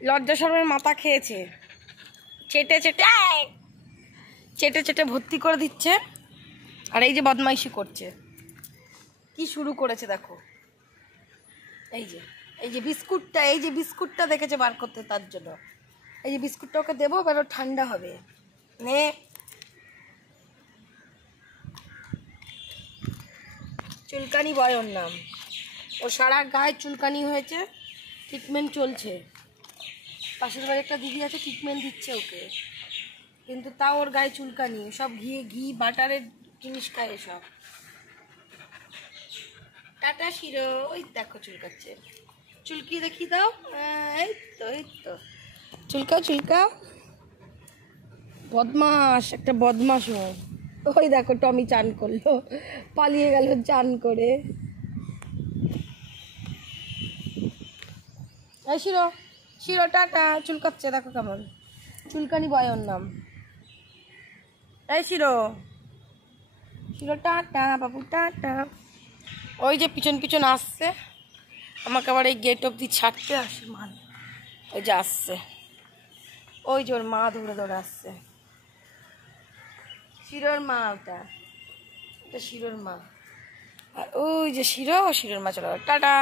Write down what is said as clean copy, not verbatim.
লজ্জা শরমের মাথা খেয়েছে, চেটে চেটে চেটে চেটে ভর্তি করে দিচ্ছে। আর এই যে বদমাইশি করছে, কি শুরু করেছে দেখো। এই যে বিস্কুটটা দেখেছে বার করতে, তার জন্য এই যে বিস্কুটটা ওকে দেবো, এবার ঠান্ডা হবে। নে, চুলকানি বয় ওর নাম। ও সারা গায়ে চুলকানি হয়েছে, ট্রিটমেন্ট চলছে। পাশের বাড়ি একটা দিদি আছে, ট্রিটমেন্ট দিচ্ছে ওকে, কিন্তু তাও ওর গায়ে চুলকানি। সব ঘি বাটারের জিনিস খায় এসব। টাটা শিরো, ওই দেখো চুলকাচ্ছে, চুলকি দেখি দাও। এই তো চুলকাও। বদমাস, একটা বদমাস ও। ওই দেখো টমি চান করলো, পালিয়ে গেল চান করে। এই শিরো টাটা, চুলকাচ্ছে দেখো কেমন, চুলকানি বয় ওর নাম। এই শিরো টাটা বাবু, টাটা। ওই যে পিছন আসছে, আমাকে আবার এই গেট অব্দি ছাড়তে আসে মাল। ওই যে আসছে, ওই যে ওর মা দৌড়ে আসছে। শিরোর মা, ওটা শিরোর মা। আর ওই যে শিরোর মা চলে গেল, টাটা।